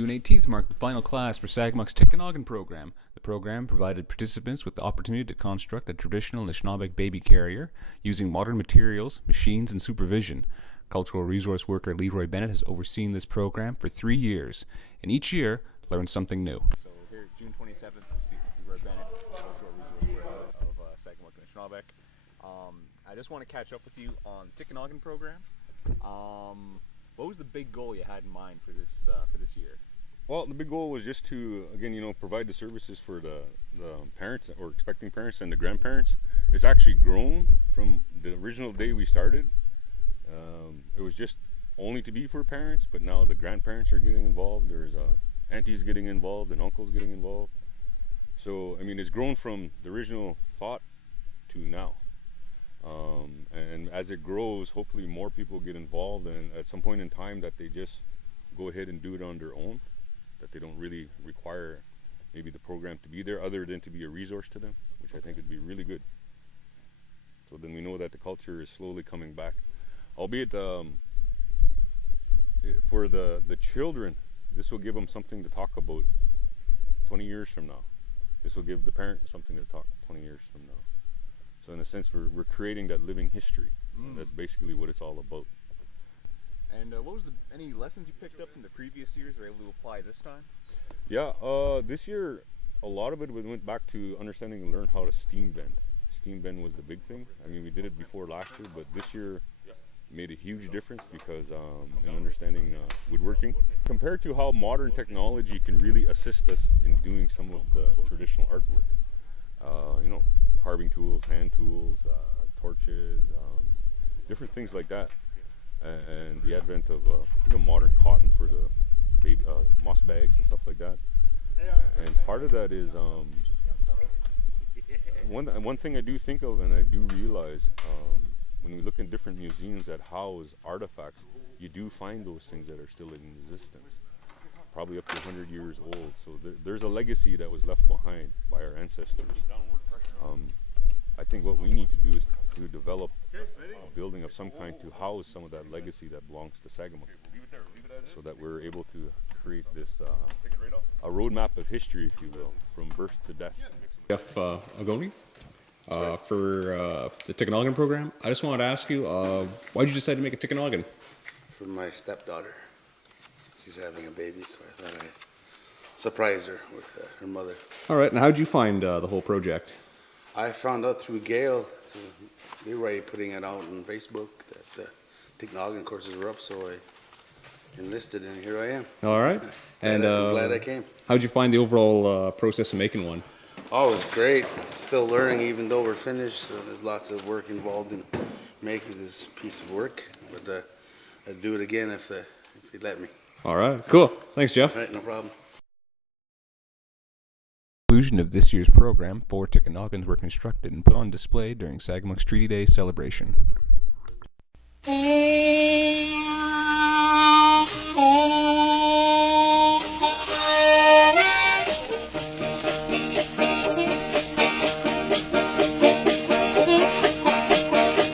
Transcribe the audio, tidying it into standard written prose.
June 18th marked the final class for Sagamok's Tikanagan program. The program provided participants with the opportunity to construct a traditional Anishnawbek baby carrier using modern materials, machines, and supervision. Cultural resource worker Leroy Bennett has overseen this program for 3 years, and each year learned something new. So here, June 27th, I'm speaking with Leroy Bennett, cultural resource worker of Sagamok and Anishnawbek. I just want to catch up with you on the Tikanagan program. What was the big goal you had in mind for this year? Well, the big goal was just to, again, provide the services for the parents or expecting parents and the grandparents. It's actually grown from the original day we started. It was just only to be for parents, but now the grandparents are getting involved. There's aunties getting involved and uncles getting involved. So, it's grown from the original thought to now. And as it grows, hopefully more people get involved, and at some point in time that they just go ahead and do it on their own, that they don't really require maybe the program to be there other than to be a resource to them, which I think would be really good. So then we know that the culture is slowly coming back, albeit for the children, this will give them something to talk about 20 years from now. This will give the parent something to talk 20 years from now. So in a sense, we're creating that living history. That's basically what it's all about. And what was any lessons you picked up from the previous years or able to apply this time? Yeah, this year, a lot of it went back to understanding and learn how to steam bend. Steam bend was the big thing. We did it before last year, but this year made a huge difference because in understanding woodworking. Compared to how modern technology can really assist us in doing some of the traditional artwork. Carving tools, hand tools, torches, different things like that. And the advent of modern cotton for the baby moss bags and stuff like that. And part of that is one thing I do think of, and I do realize when we look in different museums that house artifacts, you do find those things that are still in existence, probably up to 100 years old. So there's a legacy that was left behind by our ancestors. I think what we need to do is to develop a building of some kind to house some of that legacy that belongs to Sagamok, so that we're able to create this a roadmap of history, if you will, from birth to death. Jeff Agoni for the Tikanagan program. I just wanted to ask you, why did you decide to make a Tikanagan? For my stepdaughter. She's having a baby, so I thought I'd surprise her with her mother. All right, and how did you find the whole project? I found out through Gail, they were already putting it out on Facebook that the Tikanagan courses were up, so I enlisted, and here I am. All right. And I'm glad I came. How did you find the overall process of making one? Oh, it was great. Still learning, even though we're finished. So there's lots of work involved in making this piece of work, but I'd do it again if they let me. All right, cool. Thanks, Jeff. All right, no problem. Conclusion of this year's program, 4 Tikanagans were constructed and put on display during Sagamok's Treaty Day celebration.